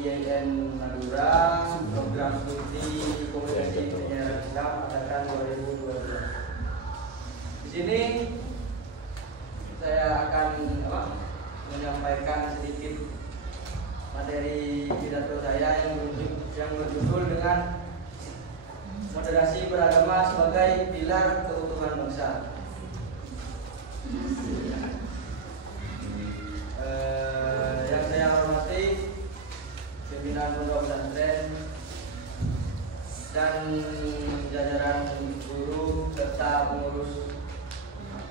IAIN Madura, program studi komunikasi penyiaran Islam angkatan 2022. Di sini saya akan menyampaikan sedikit materi pidato saya yang berjudul dengan moderasi beragama sebagai pilar keutuhan bangsa. Yang saya hormati pimpinan pondok pesantren dan jajaran guru serta pengurus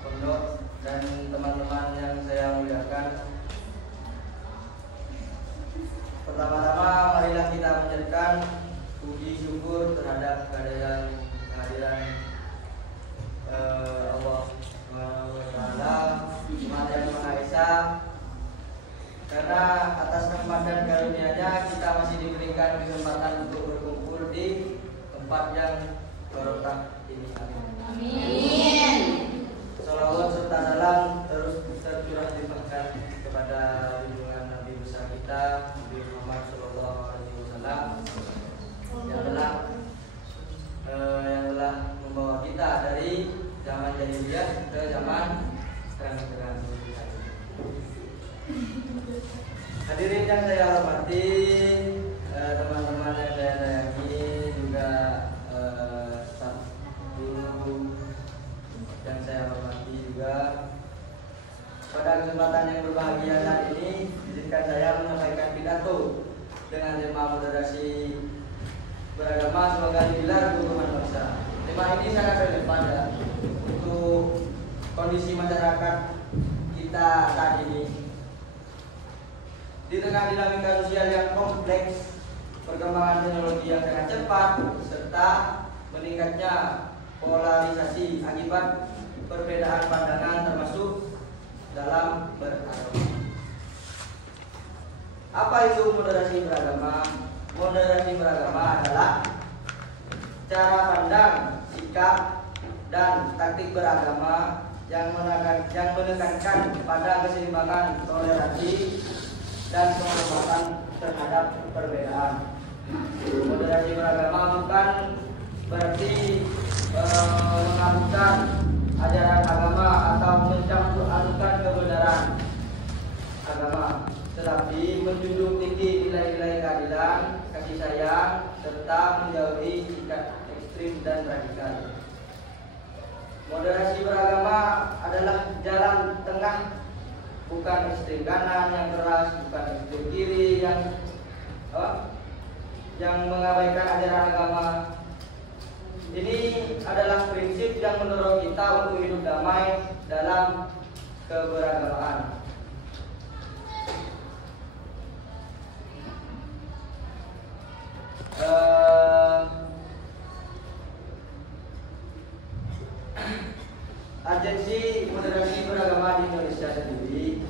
pondok dan teman-teman yang saya muliakan. Pertama-tama marilah kita menjadikan puji syukur terhadap kehadiran Allah Subhanahu wa taala, Yang Maha Esa, karena atas rahmat dan karunia-Nya kita masih diberikan kesempatan untuk berkumpul di tempat yang barokah ini. Amin. Salawat serta salam terus tercurah limpahkan kepada junjungan Nabi besar kita Nabi Muhammad SAW yang telah membawa kita dari zaman jahiliyah ke zaman sekarang. Hadirin yang saya hormati, teman-teman yang saya sayangi, juga staf guru yang saya hormati juga. Pada kesempatan yang berbahagia saat ini, izinkan saya menyampaikan pidato dengan tema moderasi beragama sebagai pilar keutuhan bangsa. Tema ini sangat relevan ya, untuk kondisi masyarakat kita saat ini. Di tengah dinamika sosial yang kompleks, perkembangan teknologi yang sangat cepat, serta meningkatnya polarisasi akibat perbedaan pandangan termasuk dalam beragama. Apa itu moderasi beragama? Moderasi beragama adalah cara pandang, sikap, dan taktik beragama yang menekankan pada keseimbangan, toleransi, dan penghormatan terhadap perbedaan. Moderasi beragama bukan berarti mengabaikan ajaran agama atau mencampur adukan kebenaran agama, tetapi menjunjung tinggi nilai-nilai keadilan, kasih sayang, serta menjauhi sikap ekstrim dan radikal. Moderasi beragama adalah jalan tengah, bukan ekstrem kanan yang keras, bukan ekstrem kiri yang mengabaikan ajaran agama. Ini adalah prinsip yang mendorong kita untuk hidup damai dalam keberagamaan. Agensi moderasi beragama di Indonesia sendiri.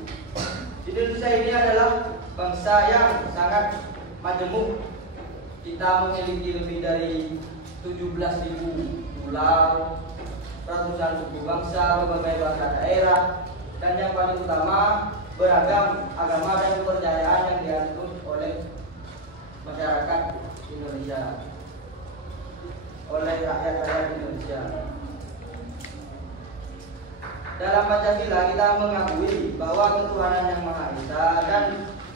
Indonesia ini adalah bangsa yang sangat majemuk. Kita memiliki lebih dari 17.000 pulau, ratusan suku bangsa, berbagai bahasa daerah, dan yang paling utama beragam agama dan kepercayaan yang dianut oleh masyarakat Indonesia, oleh rakyat-rakyat Indonesia. Dalam Pancasila kita mengakui bahwa ketuhanan yang Maha Esa dan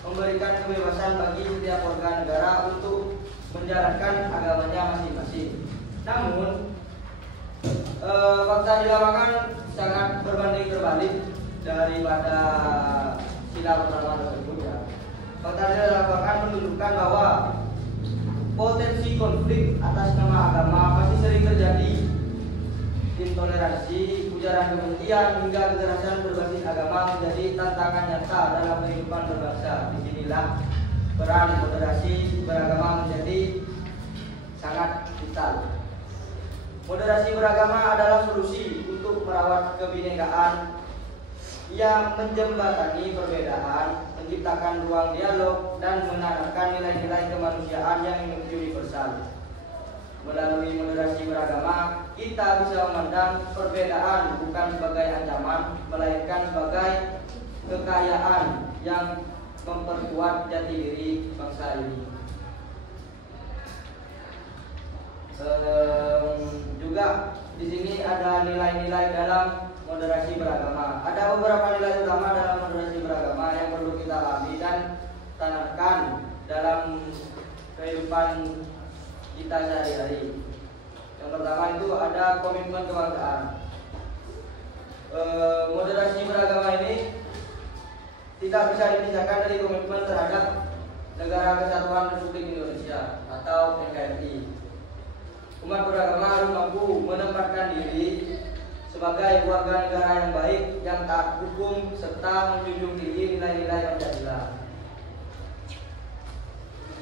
memberikan kebebasan bagi setiap warga negara untuk menjalankan agamanya masing-masing. Namun fakta di lapangan sangat berbanding terbalik daripada sila pertama tersebut ya. Fakta di lapangan menunjukkan bahwa potensi konflik atas nama agama masih sering terjadi. Intoleransi, ujaran kebencian, hingga kekerasan berbasis agama menjadi tantangan nyata dalam kehidupan berbangsa. Disinilah peran moderasi beragama menjadi sangat vital. Moderasi beragama adalah solusi untuk merawat kebinekaan yang menjembatani perbedaan, menciptakan ruang dialog, dan menanamkan nilai-nilai kemanusiaan yang universal. Melalui moderasi beragama, kita bisa memandang perbedaan bukan sebagai ancaman, melainkan sebagai kekayaan yang memperkuat jati diri bangsa ini. dalam kehidupan kita sehari-hari. Yang pertama itu ada komitmen kebangsaan. Moderasi beragama ini tidak bisa dipisahkan dari komitmen terhadap Negara Kesatuan Republik Indonesia atau NKRI. Umat beragama harus mampu menempatkan diri sebagai warga negara yang baik, yang taat hukum, serta menjunjung tinggi nilai-nilai Pancasila.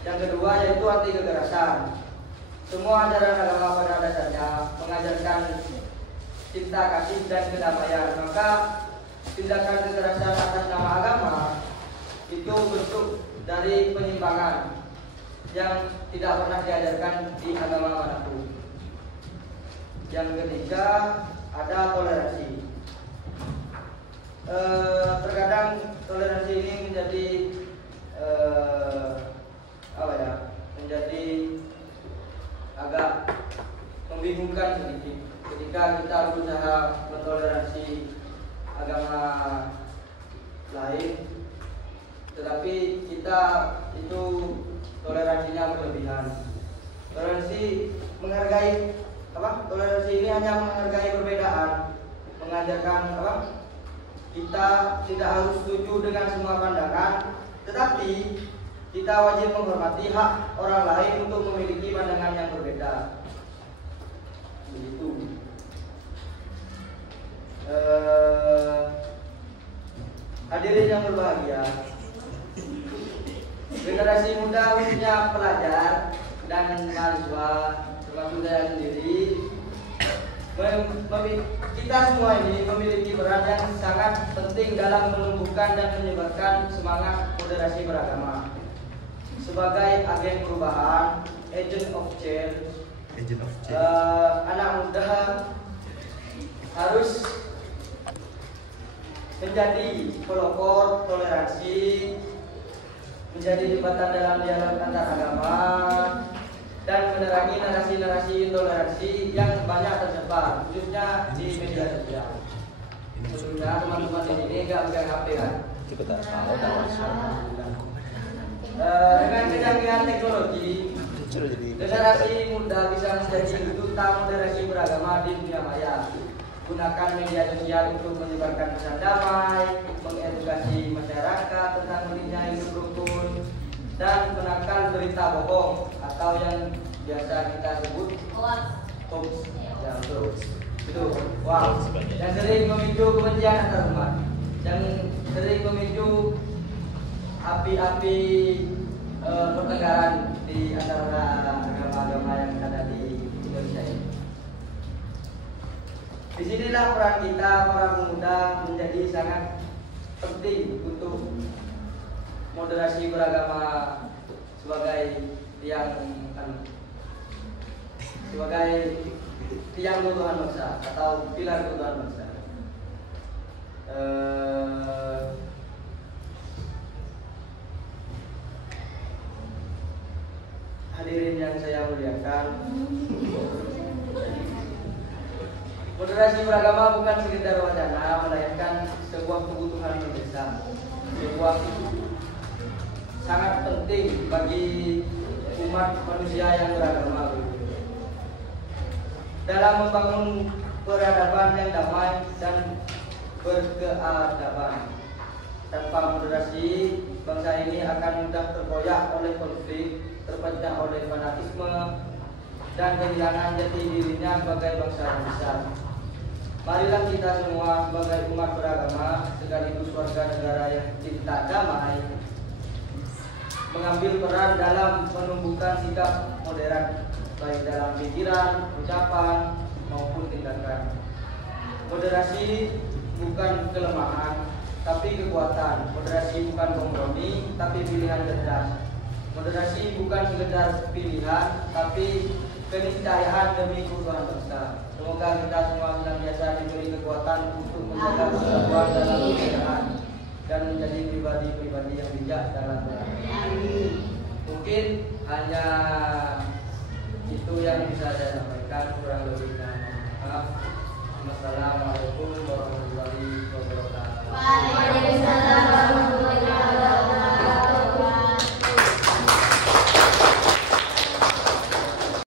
Yang kedua yaitu anti kekerasan. Semua ajaran agama pada dasarnya mengajarkan cinta kasih dan kedamaian. Maka tindakan kekerasan atas nama agama itu bentuk dari penyimpangan yang tidak pernah diajarkan di agama manapun. Yang ketiga ada toleransi. Terkadang toleransi ini menjadi menjadi agak membingungkan sedikit ketika kita berusaha mentoleransi agama lain, tetapi kita itu toleransinya berlebihan. Toleransi menghargai Toleransi ini hanya menghargai perbedaan, mengajarkan kita tidak harus setuju dengan semua pandangan, tetapi kita wajib menghormati hak orang lain untuk memiliki pandangan yang berbeda. Begitu. Hadirin yang berbahagia, generasi muda khususnya pelajar dan mahasiswa termasuk saya sendiri, kita semua ini memiliki peran yang sangat penting dalam menumbuhkan dan menyebarkan semangat moderasi beragama sebagai agen perubahan, agent of change. Anak muda harus menjadi pelopor toleransi, menjadi jembatan dalam dialog antar agama, dan menerangi narasi-narasi intoleransi yang banyak tersebar, khususnya di media sosial. Sebelumnya teman-teman di sini nggak pegang HP kan? Dengan kecanggihan teknologi, generasi muda bisa menjadi duta moderasi beragama di dunia maya. Gunakan media sosial untuk menyebarkan pesan damai, mengedukasi masyarakat tentang pentingnya hidup rukun, dan menangkal berita bohong atau yang biasa kita sebut hoax. Ya, betul. Itu, yang sering memicu kebencian antar umat, yang sering memicu api-api pertengkaran di antara agama-agama yang ada di Indonesia ini. Disinilah peran kita para pemuda menjadi sangat penting untuk moderasi beragama sebagai tiang keutuhan bangsa atau pilar keutuhan bangsa. Hadirin yang saya muliakan, moderasi beragama bukan sekedar wacana, melainkan sebuah kebutuhan mendesak, sebuah sangat penting bagi umat manusia yang beragama dalam membangun peradaban yang damai dan berkeadaban. Tanpa moderasi, bangsa ini akan mudah terkoyak oleh konflik, terpecah oleh fanatisme, dan kehilangan jati dirinya sebagai bangsa yang besar. Marilah kita semua sebagai umat beragama sekaligus warga negara yang cinta damai mengambil peran dalam menumbuhkan sikap moderat baik dalam pikiran, ucapan maupun tindakan. Moderasi bukan kelemahan tapi kekuatan. Moderasi bukan kompromi tapi pilihan cerdas. Moderasi bukan sekedar pilihan tapi keniscayaan demi keutuhan bangsa. Semoga kita semua senantiasa diberi kekuatan untuk menjaga persatuan dalam perbedaan dan menjadi pribadi-pribadi yang bijak dalam beragama. Mungkin hanya itu yang bisa saya sampaikan, kurang lebihnya maaf. Wassalamualaikum warahmatullahi wabarakatuh.